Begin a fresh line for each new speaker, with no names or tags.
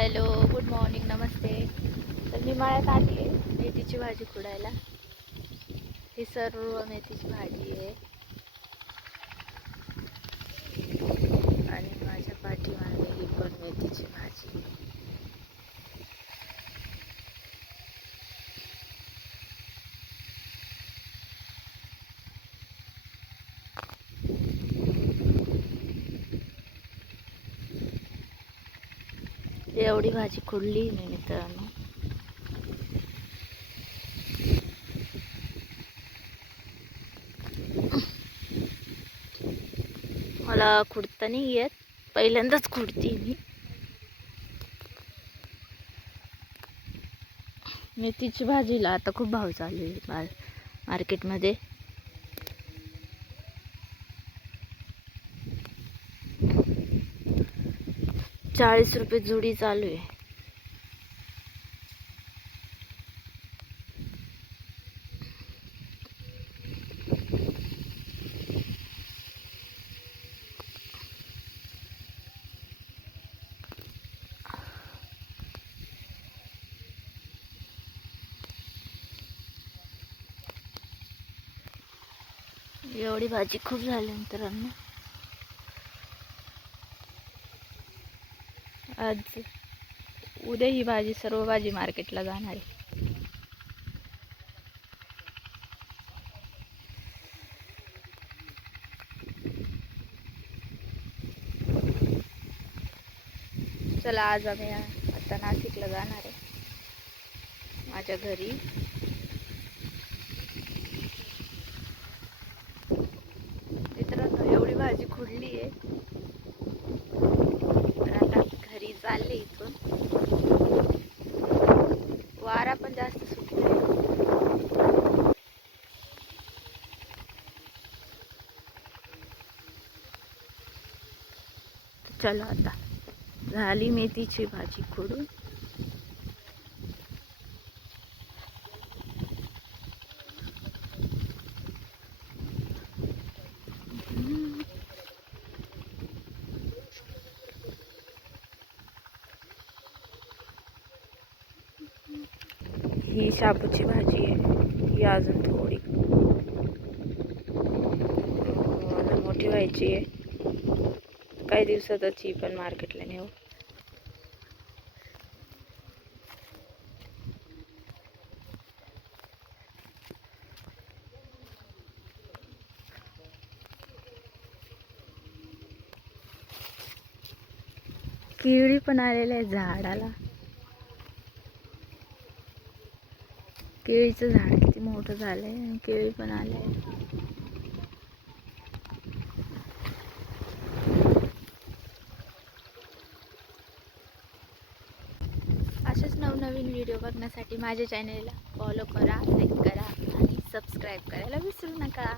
Hello good morning नमस्ते. तर मी माळ्यात आली आहे मेथीची भाजी खुडायला. ही सर्व मेथीची भाजी आहे आणि माझ्या पाठीमागे ही पण मेथीची भाजी एवढी भाजी खुडली मी मित्रांनो. मला खुडता नाही येत. पहिल्यांदाच खुडती मी. मेथीची भाजीला आता खूप भाव चालू आहे मार्केटमध्ये. चाळीस रुपये जुडी चालू आहे. एवढी भाजी खूप झाली मित्रांनो. आज उद्या ही भाजी सर्व भाजी मार्केटला जाणार आहे. चला आज आम्ही आता नाशिकला जाणार आहे. माझ्या घरी. मित्रांनो एवढी भाजी खुडली आहे. चालले इथून. वारा पण जास्त सुटला. चला आता. झाली मेथीची भाजी खोडून. ही शाबूची भाजी आहे. ही अजून थोडी. मोठी व्हायची आहे. काही दिवसातच ही पण मार्केटला नेऊ. केळी पण आलेल्या आहे झाडाला. केळीचं झाड किती मोठं झालंय आणि केळी पण आले. असेच नवनवीन व्हिडिओ बघण्यासाठी माझ्या चॅनेलला फॉलो करा लाईक करा आणि सबस्क्राईब करायला विसरू नका.